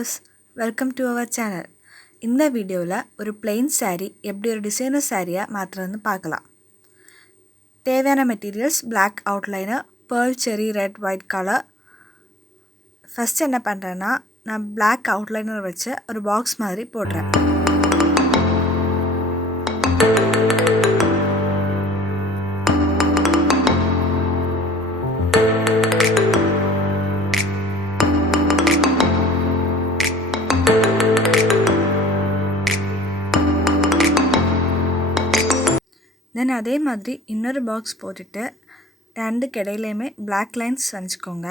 viewers, welcome to our channel. இந்த வீடியோவில் ஒரு plain saree எப்படி ஒரு டிசைனர் சாரியா மாற்றுறதுன்னு பார்க்கலாம். தேவையான materials black outliner, pearl cherry red white color. First என்ன பண்ணுறேன்னா நான் black outliner வச்சு ஒரு பாக்ஸ் மாதிரி போடுறேன். தென் அதே மாதிரி இன்னொரு பாக்ஸ் போட்டுட்டு ரெண்டுக்கு இடையிலையுமே பிளாக் லைன்ஸ் வரைஞ்சிக்கோங்க.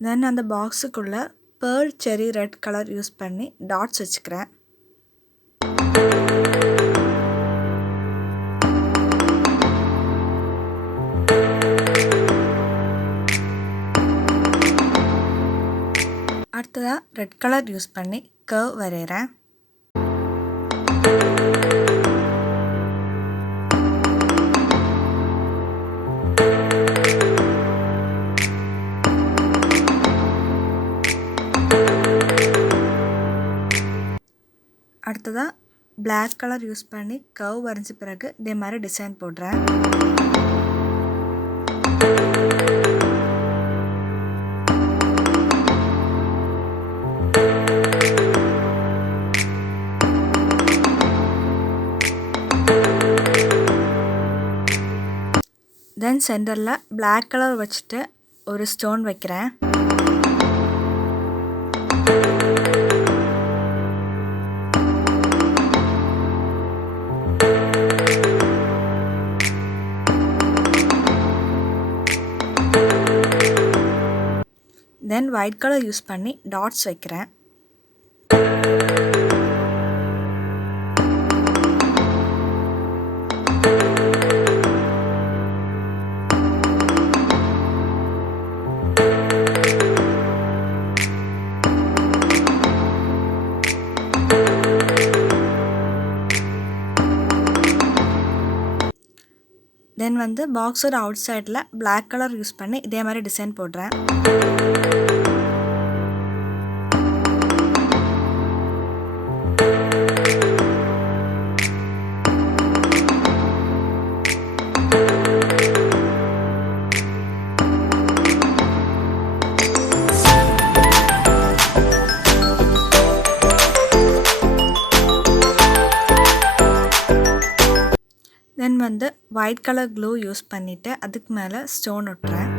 தென் அந்த பாக்ஸுக்குள்ளே pearl cherry red colour use பண்ணி டாட்ஸ் வச்சுக்கிறேன். அடுத்ததாக ரெட் கலர் யூஸ் பண்ணி கர்வ் வரைகிறேன். அடுத்ததாக பிளாக் கலர் யூஸ் பண்ணி கர்வ் வரைஞ்ச பிறகு இதே மாதிரி டிசைன் போடுறேன். தென் சென்டரில் பிளாக் கலர் வச்சுட்டு ஒரு ஸ்டோன் வைக்கிறேன். தென் ஒயிட் கலர் யூஸ் பண்ணி டாட்ஸ் வைக்கிறேன். தென் பாக்ஸோட அவுட் சைடில் பிளாக் கலர் யூஸ் பண்ணி இதே மாதிரி டிசைன் போடுறேன். தென் ஒயிட் கலர் க்ளூ யூஸ் பண்ணிவிட்டு அதுக்கு மேலே ஸ்டோன் ஒட்டுறேன்.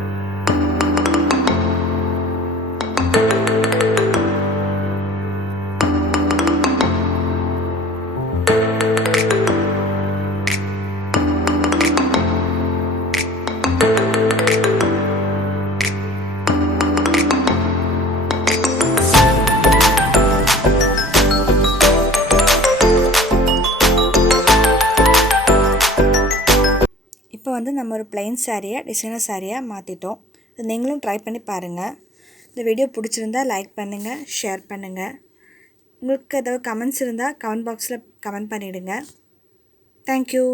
இப்போ நம்ம ஒரு plain சாரியை டிசைனர் சாரியாக மாற்றிட்டோம். நீங்களும் ட்ரை பண்ணி பாருங்கள். இந்த வீடியோ பிடிச்சிருந்தா லைக் பண்ணுங்கள், ஷேர் பண்ணுங்கள். உங்களுக்கு ஏதாவது கமெண்ட்ஸ் இருந்தால் கமெண்ட் பாக்ஸில் கமெண்ட் பண்ணிவிடுங்க. தேங்க்யூ.